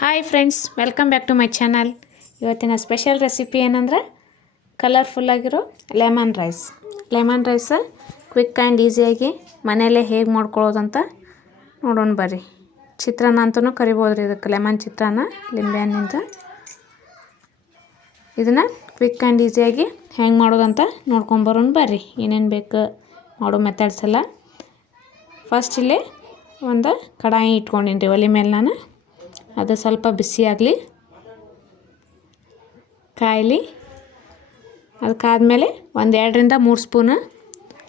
Hi friends welcome back to my channel ಇವತ್ತಿನ special recipe ಏನಂದ್ರೆ ಕಲರ್ಫುಲ್ಲಾಗಿರೋ lemon rice lemon rice quick and ಈಸಿಯಾಗಿ ಮನೆಯಲ್ಲೇ ಹೇಗೆ ಮಾಡ್ಕೊಳ್ಳೋದಂತ ನೋಡೋಣ ಬರ್ರಿ. ಚಿತ್ರಾನ್ನ ಅಂತಲೂ ಕರಿಬೋದು ರೀ ಇದಕ್ಕೆ ಲೆಮನ್ ಚಿತ್ರಾನ್ನ ಲಿಂಬೆಹಣ್ಣಿಂದ ಇದನ್ನು ಕ್ವಿಕ್ ಆ್ಯಂಡ್ ಈಸಿಯಾಗಿ ಹೆಂಗೆ ಮಾಡೋದಂತ ನೋಡ್ಕೊಂಬರೋಣ ಬರ್ರಿ. ಏನೇನು ಬೇಕು ಮಾಡೋ ಮೆಥಡ್ಸ್ ಎಲ್ಲ. ಫಸ್ಟ್ ಇಲ್ಲಿ ಒಂದು ಕಡಾಯಿ ಇಟ್ಕೊಂಡಿನಿ ರೀ ಒಲೆ ಮೇಲೆ ನಾನು. ಅದು ಸ್ವಲ್ಪ ಬಿಸಿಯಾಗಲಿ ಕಾಯಲಿ. ಅದಕ್ಕಾದಮೇಲೆ ಒಂದು ಎರಡರಿಂದ ಮೂರು ಸ್ಪೂನು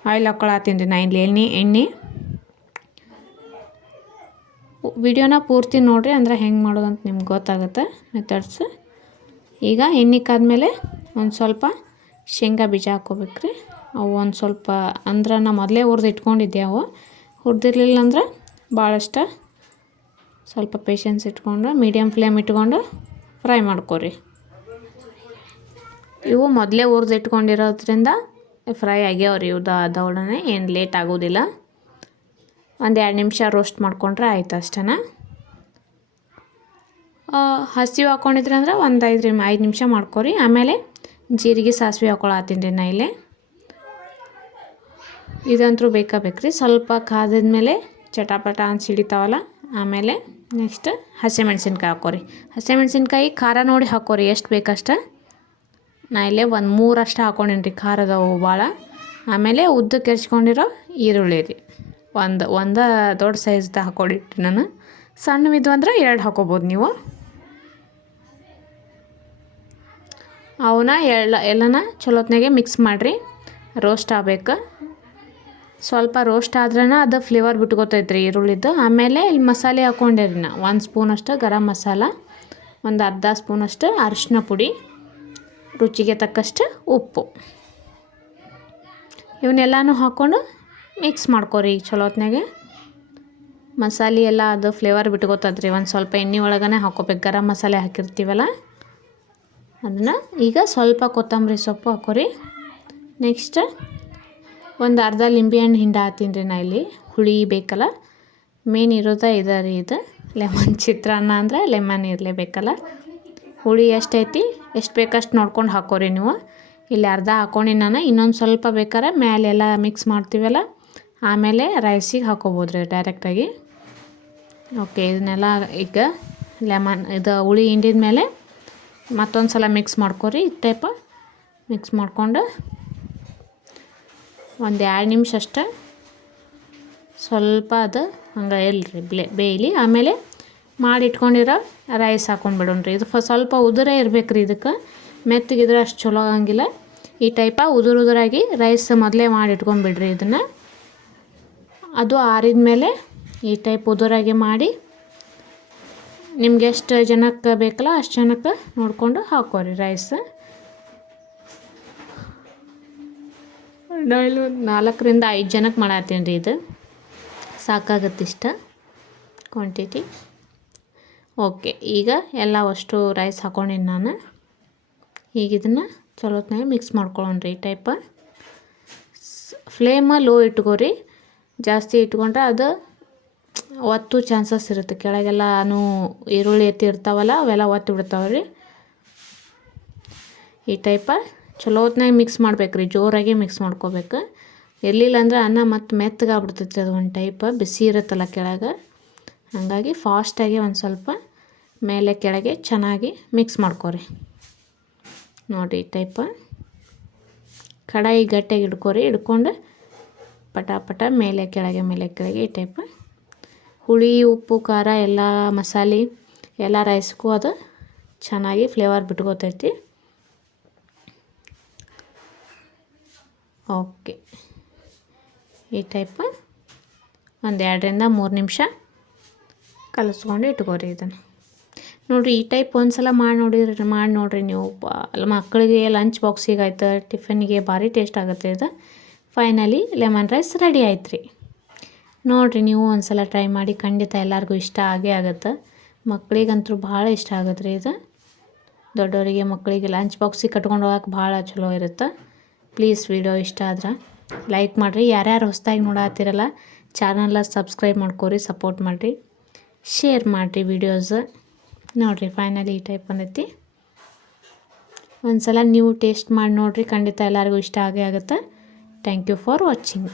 ಆಯಿಲ್ ಹಾಕ್ಕೊಳತ್ತೀನಿ ರೀ ನಾ ಇಲ್ಲಿ ಎಣ್ಣೆ ಎಣ್ಣೆ. ವಿಡಿಯೋನ ಪೂರ್ತಿ ನೋಡಿರಿ ಅಂದ್ರೆ ಹೆಂಗೆ ಮಾಡೋದು ಅಂತ ನಿಮ್ಗೆ ಗೊತ್ತಾಗುತ್ತೆ ಮೆಥಡ್ಸ್ ಈಗ ಎಣ್ಣೆ ಕಾದ್ಮೇಲೆ ಒಂದು ಸ್ವಲ್ಪ ಶೇಂಗಾ ಬೀಜ ಹಾಕ್ಕೋಬೇಕ್ರಿ ಅವು ಒಂದು ಸ್ವಲ್ಪ ಅಂದ್ರೆ ನಾ ಮೊದಲೇ ಹುರಿದು ಇಟ್ಕೊಂಡಿದ್ದೆ ಅವು. ಹುರಿದಿರ್ಲಿಲ್ಲ ಅಂದ್ರೆ ಭಾಳಷ್ಟು ಸ್ವಲ್ಪ ಪೇಷನ್ಸ್ ಇಟ್ಕೊಂಡು ಮೀಡಿಯಮ್ ಫ್ಲೇಮ್ ಇಟ್ಕೊಂಡು ಫ್ರೈ ಮಾಡ್ಕೊರಿ. ಇವು ಮೊದಲೇ ಹುರಿದು ಇಟ್ಕೊಂಡಿರೋದ್ರಿಂದ ಫ್ರೈ ಆಗ್ಯಾವ್ರಿ ಇವು ದೌಡನೆ ಏನು ಲೇಟ್ ಆಗೋದಿಲ್ಲ. ಒಂದು ಎರಡು ನಿಮಿಷ ರೋಸ್ಟ್ ಮಾಡ್ಕೊಂಡ್ರೆ ಆಯ್ತು ಅಷ್ಟೇ ಹಸಿವು ಹಾಕ್ಕೊಂಡಿದ್ರಿ ಅಂದ್ರೆ ಒಂದು ಐದು ರೀ ಐದು ನಿಮಿಷ ಮಾಡ್ಕೊರಿ. ಆಮೇಲೆ ಜೀರಿಗೆ, ಸಾಸಿವೆ ಹಾಕೊಳತ್ತೀನಿ ರೀ ನಾ ಇಲ್ಲಿ. ಇದಂತೂ ಬೇಕಾ ಬೇಕ್ರಿ? ಸ್ವಲ್ಪ ಕಾದಿದ್ಮೇಲೆ ಚಟಾಪಟ ಅಂತ ಸಿಡಿತಾವಲ್ಲ ಆಮೇಲೆ ನೆಕ್ಸ್ಟ್ ಹಸಿಮೆಣ್ಸಿನ್ಕಾಯಿ ಹಾಕೋರಿ. ಹಸಿಮೆಣ್ಸಿನ್ಕಾಯಿ ಖಾರ ನೋಡಿ ಹಾಕೋರಿ, ಎಷ್ಟು ಬೇಕಷ್ಟು? ನಾ ಇಲ್ಲೇ ಒಂದು ಮೂರಷ್ಟು ಹಾಕ್ಕೊಂಡೇನಿ ರೀ ಖಾರದವು ಭಾಳ ಆಮೇಲೆ ಉದ್ದಕ್ಕೆ ಹೆಚ್ಕೊಂಡಿರೋ ಈರುಳ್ಳಿ ರೀ. ಒಂದು ಒಂದು ದೊಡ್ಡ ಸೈಜ್ದ ಹಾಕೊಂಡಿಟ್ಟು ನಾನು. ಸಣ್ಣವಿದ್ವು ಅಂದ್ರೆ ಎರಡು ಹಾಕೋಬೋದು ನೀವು. ಅವನ್ನ ಎಲ್ಲ ಎಲ್ಲನ ಚಲೋತ್ನಾಗೆ ಮಿಕ್ಸ್ ಮಾಡಿರಿ. ರೋಸ್ಟ್ ಆಗ್ಬೇಕು. ಸ್ವಲ್ಪ ರೋಸ್ಟ್ ಆದ್ರೇ ಅದು ಫ್ಲೇವರ್ ಬಿಟ್ಕೋತೈತೆ ರೀ ಈರುಳ್ಳಿದ್ದು ಆಮೇಲೆ ಇಲ್ಲಿ ಮಸಾಲೆ ಹಾಕ್ಕೊಂಡಿರಿ ನಾ. ಒಂದು ಸ್ಪೂನಷ್ಟು ಗರಂ ಮಸಾಲ, ಒಂದು ಅರ್ಧ ಸ್ಪೂನಷ್ಟು ಅರಿಶಿನ ಪುಡಿ, ರುಚಿಗೆ ತಕ್ಕಷ್ಟು ಉಪ್ಪು. ಇವನ್ನೆಲ್ಲನೂ ಹಾಕ್ಕೊಂಡು ಮಿಕ್ಸ್ ಮಾಡ್ಕೊರಿ ಈಗ ಚಲೋತ್ನಾಗೆ ಮಸಾಲೆ ಎಲ್ಲ ಅದು ಫ್ಲೇವರ್ ಬಿಟ್ಕೋತದ್ರಿ ಒಂದು ಸ್ವಲ್ಪ ಎಣ್ಣೆ ಒಳಗೇ ಹಾಕೋಬೇಕು. ಗರಂ ಮಸಾಲೆ ಹಾಕಿರ್ತೀವಲ್ಲ, ಅದನ್ನು ಈಗ ಸ್ವಲ್ಪ ಕೊತ್ತಂಬರಿ ಸೊಪ್ಪು ಹಾಕೋರಿ. ನೆಕ್ಸ್ಟ್ ಒಂದು ಅರ್ಧ ಲಿಂಬೆಹಣ್ಣು ಹಿಂಡ ಹಾಕ್ತೀನಿ ರೀ ನಾ ಇಲ್ಲಿ. ಹುಳಿ ಬೇಕಲ್ಲ. ಮೇನ್ ಇರೋದ ಇದೆ ರೀ ಇದು. ಲೆಮನ್ ಚಿತ್ರಾನ್ನ ಅಂದರೆ ಲೆಮನ್ ಇರಲೇಬೇಕಲ್ಲ ಹುಳಿ ಎಷ್ಟೈತಿ ಎಷ್ಟು ಬೇಕಷ್ಟು ನೋಡ್ಕೊಂಡು ಹಾಕೋರಿ ನೀವು. ಇಲ್ಲಿ ಅರ್ಧ ಹಾಕೊಂಡು ನಾನು. ಇನ್ನೊಂದು ಸ್ವಲ್ಪ ಬೇಕಾದ್ರೆ ಮೇಲೆಲ್ಲ ಮಿಕ್ಸ್ ಮಾಡ್ತೀವಲ್ಲ. ಆಮೇಲೆ ರೈಸಿಗೆ ಹಾಕೋಬೋದು ರೀ ಡೈರೆಕ್ಟಾಗಿ ಓಕೆ ಇದನ್ನೆಲ್ಲ ಈಗ ಲೆಮನ್ ಇದು ಹುಳಿ ಹಿಂಡಿದ ಮೇಲೆ ಮತ್ತೊಂದು ಸಲ ಮಿಕ್ಸ್ ಮಾಡ್ಕೊರಿ. ಈ ಟೈಪ ಮಿಕ್ಸ್ ಮಾಡ್ಕೊಂಡು ಒಂದು ಎರಡು ನಿಮಿಷ ಅಷ್ಟೇ. ಸ್ವಲ್ಪ ಅದು, ಹಂಗೆ ಇಲ್ಲರಿ ಬ್ಲೇ ಬೇಯಲಿ. ಆಮೇಲೆ ಮಾಡಿಟ್ಕೊಂಡಿರೋ ರೈಸ್ ಹಾಕೊಂಡ್ಬಿಡೋಣ್ರಿ ಇದು ಫ, ಸ್ವಲ್ಪ ಉದುರೇ ಇರ್ಬೇಕು ರೀ ಇದಕ್ಕೆ. ಮೆತ್ತಗಿದ್ರೆ ಅಷ್ಟು ಚಲೋ ಆಗಂಗಿಲ್ಲ. ಈ ಟೈಪ ಉದುರು ಉದುರಾಗಿ ರೈಸ್ ಮೊದಲೇ ಮಾಡಿ ಇಟ್ಕೊಂಡ್ಬಿಡ್ರಿ ಇದನ್ನು. ಅದು ಆರಿದ ಮೇಲೆ ಈ ಟೈಪ್ ಉದುರಾಗಿ ಮಾಡಿ ನಿಮ್ಗೆ ಎಷ್ಟು ಜನಕ್ಕೆ ಬೇಕಲ್ಲ ಅಷ್ಟು ಜನಕ್ಕೆ ನೋಡಿಕೊಂಡು ಹಾಕೋರಿ ರೈಸ್ ನಾನು ನಾಲ್ಕರಿಂದ ಐದು ಜನಕ್ಕೆ ಮಾಡತ್ತೀನಿ ರೀ ಇದು. ಸಾಕಾಗತ್ತೆ ಇಷ್ಟ. ಕ್ವಾಂಟಿಟಿ ಓಕೆ ಈಗ ಎಲ್ಲ ಅಷ್ಟು ರೈಸ್ ಹಾಕೊಂಡಿನಿ ನಾನು. ಈಗ ಇದನ್ನು ಚಲೋತ್ನಾಗ ಮಿಕ್ಸ್ ಮಾಡ್ಕೊಳ್ಳೋಣ ರೀ ಟೈಪ ಫ್ಲೇಮ ಲೋ ಇಟ್ಕೋರಿ. ಜಾಸ್ತಿ ಇಟ್ಕೊಂಡ್ರೆ ಅದು ಒತ್ತು ಚಾನ್ಸಸ್ ಇರುತ್ತೆ. ಕೆಳಗೆಲ್ಲನೂ ಈರುಳ್ಳಿ ಎತ್ತಿ ಇರ್ತಾವಲ್ಲ ಅವೆಲ್ಲ ಒತ್ತು ಬಿಡ್ತಾವೆ ರೀ ಈ ಟೈಪ ಚಲೋ ಹೊತ್ನಾಗ ಮಿಕ್ಸ್ ಮಾಡ್ಬೇಕು ಜೋರಾಗಿ ಮಿಕ್ಸ್ ಮಾಡ್ಕೋಬೇಕು. ಇರಲಿಲ್ಲ ಅಂದ್ರೆ ಅನ್ನ ಮತ್ತು ಮೆತ್ತಗಾಗ್ಬಿಡ್ತೈತಿ ಅದು ಒಂದು ಟೈಪ್ ಬಿಸಿ ಇರುತ್ತಲ್ಲ ಕೆಳಗೆ. ಹಾಗಾಗಿ ಫಾಸ್ಟಾಗಿ ಒಂದು ಸ್ವಲ್ಪ ಮೇಲೆ ಕೆಳಗೆ ಚೆನ್ನಾಗಿ ಮಿಕ್ಸ್ ಮಾಡ್ಕೊರಿ. ನೋಡಿ ಈ ಟೈಪ ಕಡಾಯಿ ಗಟ್ಟಿಯಾಗಿ ಹಿಡ್ಕೊರಿ ಹಿಡ್ಕೊಂಡು ಪಟ ಪಟ ಮೇಲೆ ಕೆಳಗೆ ಮೇಲೆ ಕೆಳಗೆ ಈ ಟೈಪ್ ಹುಳಿ, ಉಪ್ಪು, ಖಾರ, ಎಲ್ಲ ಮಸಾಲೆ, ಎಲ್ಲ ರೈಸ್ಗೂ ಅದು ಚೆನ್ನಾಗಿ ಫ್ಲೇವರ್ ಬಿಟ್ಕೋತೈತಿ. ಓಕೆ. ಈ ಟೈಪ್ ಒಂದು ಎರಡರಿಂದ ಮೂರು ನಿಮಿಷ ಕಲಿಸ್ಕೊಂಡು ಇಟ್ಕೋರಿ ಇದನ್ನು. ನೋಡಿರಿ, ಈ ಟೈಪ್ ಒಂದು ಸಲ ಮಾಡಿ ನೋಡಿರಿ ಮಾಡಿ ನೋಡಿರಿ ನೀವು. ಮಕ್ಕಳಿಗೆ ಲಂಚ್ ಬಾಕ್ಸಿಗೆ ಆಯ್ತು ಟಿಫಿನ್ಗೆ ಭಾರಿ ಟೇಸ್ಟ್ ಆಗುತ್ತೆ ಇದು. ಫೈನಲಿ ಲೆಮನ್ ರೈಸ್ ರೆಡಿ ಆಯ್ತು ರೀ ನೋಡಿರಿ, ನೀವು ಒಂದು ಸಲ ಟ್ರೈ ಮಾಡಿ ಖಂಡಿತ ಎಲ್ಲರಿಗೂ ಇಷ್ಟ ಆಗೇ ಆಗುತ್ತೆ. ಮಕ್ಕಳಿಗಂತೂ ಭಾಳ ಇಷ್ಟ ಆಗುತ್ತೆ ರೀ ಇದು. ದೊಡ್ಡವರಿಗೆ ಮಕ್ಕಳಿಗೆ ಲಂಚ್ ಬಾಕ್ಸಿಗೆ ಕಟ್ಕೊಂಡು ಹೋಗಕ್ಕೆ ಭಾಳ ಚಲೋ ಇರುತ್ತೆ. ಪ್ಲೀಸ್ ವಿಡಿಯೋ ಇಷ್ಟ ಆದ್ರೆ ಲೈಕ್ ಮಾಡಿರಿ. ಯಾರ್ಯಾರು ಹೊಸದಾಗಿ ನೋಡತ್ತಿರಲ್ಲ ಚಾನಲ್ನ ಸಬ್ಸ್ಕ್ರೈಬ್ ಮಾಡ್ಕೊರಿ ಸಪೋರ್ಟ್ ಮಾಡಿರಿ. ಶೇರ್ ಮಾಡಿರಿ ವಿಡಿಯೋಸ್ ನೋಡಿರಿ ಫೈನಲಿ ಈ ಟೈಪ್ ಬಂದೈತಿ. ಒಂದು ಸಲ ನೀವು ಟೇಸ್ಟ್ ಮಾಡಿ ನೋಡಿರಿ. ಖಂಡಿತ ಎಲ್ಲರಿಗೂ ಇಷ್ಟ ಆಗೇ ಆಗುತ್ತೆ. Thank you for watching